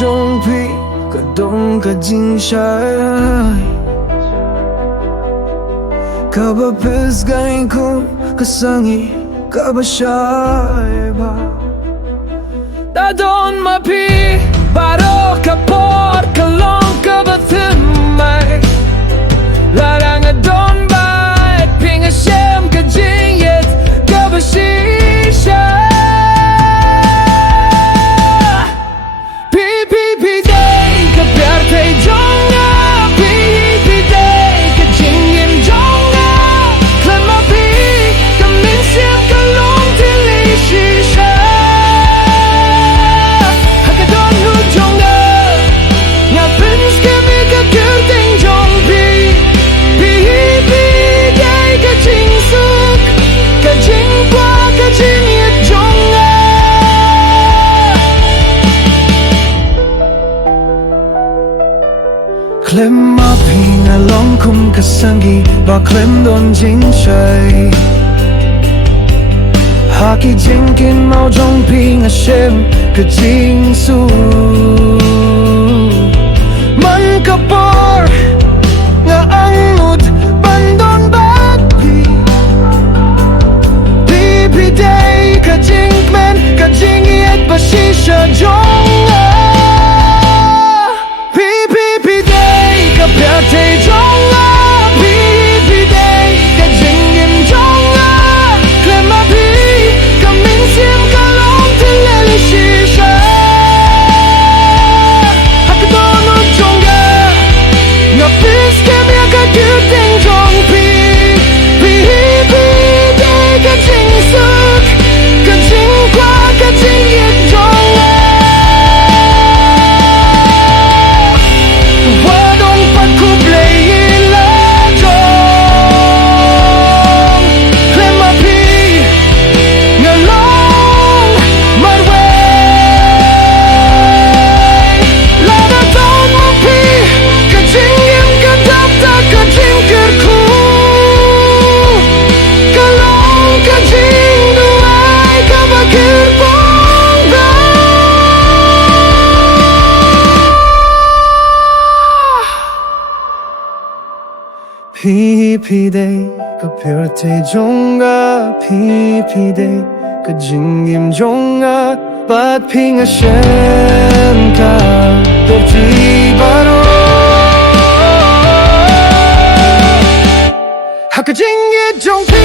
中皮个东个金山，个把pes gain ku kasangi ka ba shy ba da don ma pi baro ka por ka long ka ba thumai larang a don ba ping a shem ka jing yet ka ba shisha pi pi pi day ka pyar thai jonga pi pi day ka jing yem jonga klan ma pi ka min shem ka long till li shisha ha ka don hu jonga nga pins ka mi ka kyur ting jong pi pi pi day ka jing suk ka jing kwa ka jing yet jonga Klem ma ping a long kum kasangi ba klem don jing shai Haki jinkin mau jong ping a shem ka jing su Man ka por nga angud bandon bat pi Pi pi day ka jing men ka jing yet ba shisha jonga Pi pi pi day ka pyar thai jonga Pi pi day ka jing yem jonga Klem ma pi ka min siem ka long till li shisha Ha ka don hu jonga nga pis ke mi ka kyur ting jong pi Pi pi day ka jing suk ka jing kwa ka jing yet jonga Wadong pat ku play la jong Klem ma pi nga long mar way La da don ma pi ka jing yem ka dap ta ka jing kyur ku Ka long ka jing duai ka ba kyur pong ba Pi pi day ka pyar thai jonga Pi pi day ka jing yem jonga Bat ping a shem ka Dop ji baro Ha ka jing yet jong pi